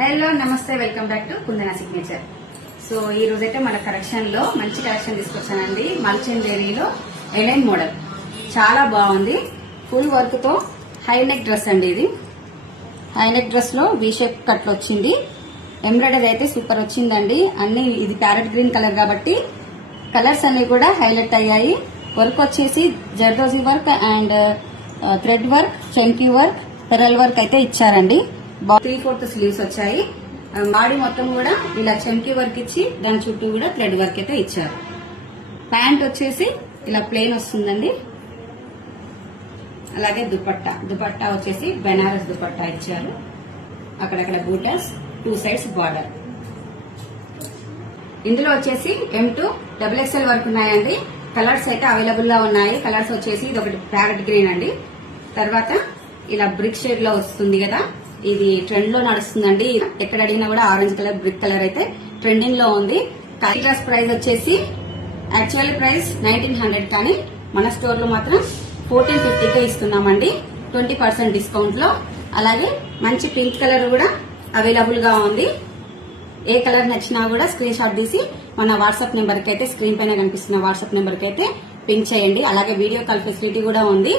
Hello namaste, welcome back to Kundana signature. So ఈ రోజైతే మన కలెక్షన్ లో మంచి కలెక్షన్ తీసుకొచ్చానండి. మల్చందేరీలో ఎలైన్ మోడల్ చాలా బాగుంది. ఫుల్ వర్క్ తో హై నెక్ డ్రెస్ అండి. ఇది హై నెక్ డ్రెస్ లో వి షేప్ కట్ వచ్చింది. ఎంబ్రాయిడరీ అయితే సూపర్ వచ్చిందండి. అన్ని ఇది ప్యారెట్ గ్రీన్ కలర్ కాబట్టి కలర్స్ అన్ని కూడా హైలైట్ అయ్యాయి. వర్క్ వచ్చేసి zardozi work and thread work, chamki work, pearl work అయితే ఇచ్చారండి. 3/4 స్లీవ్స్ వచ్చాయి. బాడీ మొత్తం కూడా ఇలా చెంకీ వర్క్ ఇచ్చి దాని చుట్టూ కూడా థ్రెడ్ వర్క్ అయితే ఇచ్చారు. ప్యాంట్ వచ్చేసి ఇలా ప్లెయిన్ వస్తుందండి. అలాగే దుపట్టా వచ్చేసి బెనారస్ దుపట్టా ఇచ్చారు. అక్కడక్కడ బూటాస్, 2 సైడ్స్ బార్డర్. ఇందులో వచ్చేసి M2 XXL వరకు ఉన్నాయండి. కలర్స్ అయితే అవైలబుల్ గా ఉన్నాయి. కలర్స్ వచ్చేసి ఇది ఒకటి ప్యారెట్ గ్రీన్ అండి. తర్వాత ఇలా బ్రిక్ షేడ్ లో వస్తుంది కదా, ఇది ట్రెండ్ లో నడుస్తుందండి. ఎక్కడ అడిగినా కూడా ఆరెంజ్ కలర్, బ్రిక్ కలర్ అయితే ట్రెండింగ్ లో ఉంది. డ్రెస్ ప్రైస్ వచ్చేసి యాక్చువల్ ప్రైస్ 1900, కానీ మన స్టోర్ లో మాత్రం 1450కే ఇస్తున్నామండి, 20% డిస్కౌంట్ లో. అలాగే మంచి పింక్ కలర్ కూడా అవైలబుల్ గా ఉంది. ఏ కలర్ నచ్చినా కూడా స్క్రీన్ షాట్ తీసి మన వాట్సాప్ నెంబర్ కి అయితే, స్క్రీన్ పైన కనిపిస్తున్న వాట్సాప్ నెంబర్ కి అయితే పింక్ చేయండి. అలాగే వీడియో కాల్ ఫెసిలిటీ కూడా ఉంది.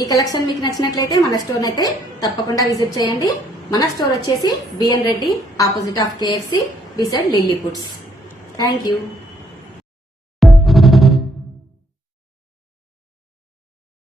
ఈ కలెక్షన్ మీకు నచ్చినట్లయితే మన స్టోర్ అయితే తప్పకుండా విజిట్ చేయండి. మన స్టోర్ వచ్చేసి B N Reddy, opposite of KFC, beside Lilly Foods. Thank you.